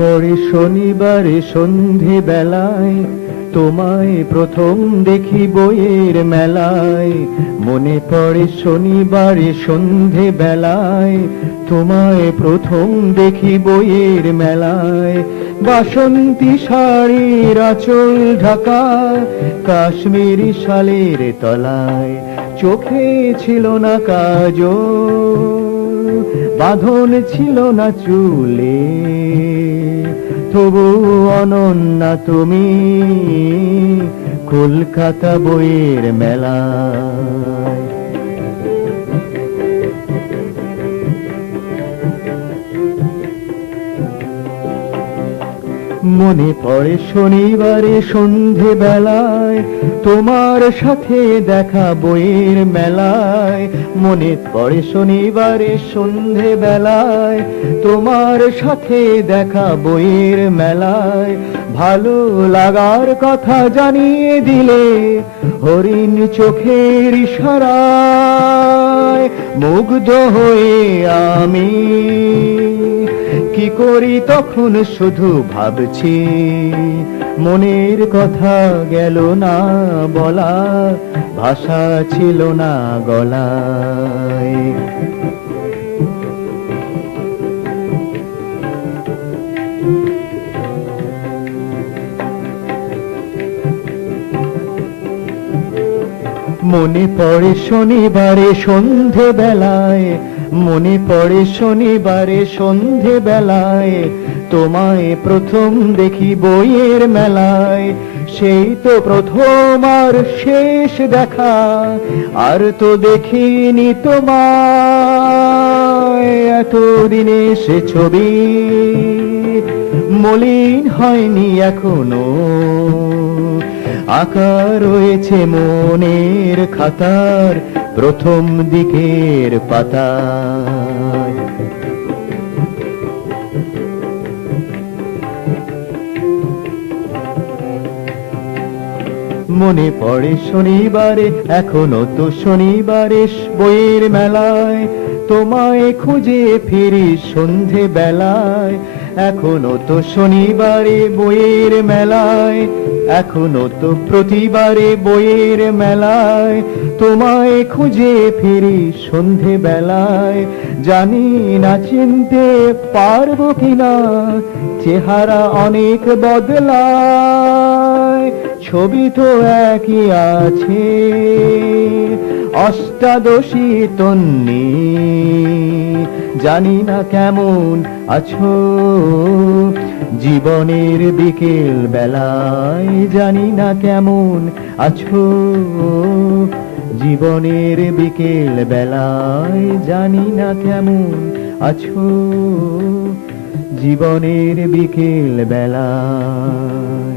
পড়ে শনিবারে সন্ধে বেলায়, তোমায় প্রথম দেখি বইয়ের মেলায়। মনে পড়ে শনিবারে সন্ধে বেলায়, তোমায় প্রথম দেখি বইয়ের মেলায়। বাসন্তী শাড়ির আঁচল ঢাকা, কাশ্মীরি শালের তলায়, চোখে ছিল না কাজল, বাঁধন ছিল না চুলে, তবু অনন্যা তুমি কলকাতা বইয়ের মেলায়। মনে পড়ে শনিবারে সন্ধে বেলায়, তোমার সাথে দেখা বইয়ের মেলায়। মনে পড়ে শনিবারে সন্ধে বেলায়, তোমার সাথে দেখা বইয়ের মেলায়। ভালো লাগার কথা জানিয়ে দিলে হরিণ চোখের ইশারায়, মুগ্ধ হয়ে আমি কি করি তখন শুধু ভাবছি, মনের কথা গেল না বলা, ভাষা ছিল না গলায়। মনে পড়ে শনিবারে সন্ধে বেলায়, মনে পড়ে শনিবারে সন্ধে বেলায়, তোমায় প্রথম দেখি বইয়ের মেলায়। সেই তো প্রথম আর শেষ দেখা, আর তো দেখিনি তোমায় এতদিনে সে ছবি মলিন হয়নি এখনো, আঁকা রয়েছে মনের খাতার প্রথম দিকের পাতায়। মনে পড়ে শনিবারে, এখনো তো শনিবারে বইয়ের মেলায়, তোমায় খুঁজে ফিরি সন্ধে বেলায়। এখনো তো শনিবারে বইয়ের মেলায়, এখনো তো প্রতিবারে বইয়ের মেলায়, তোমায় খুঁজে ফিরি সন্ধে বেলায়। জানি না চিনতে পারবো কিনা, চেহারা অনেক বদলায়, ছবি তো একই আছে, অষ্টাদশী তন্নি। জানি না কেমন আছো জীবনের বিকেল বেলায়, জানি না কেমন আছো জীবনের বিকেল বেলায়, জানি না কেমন আছো জীবনের বিকেল বেলায়।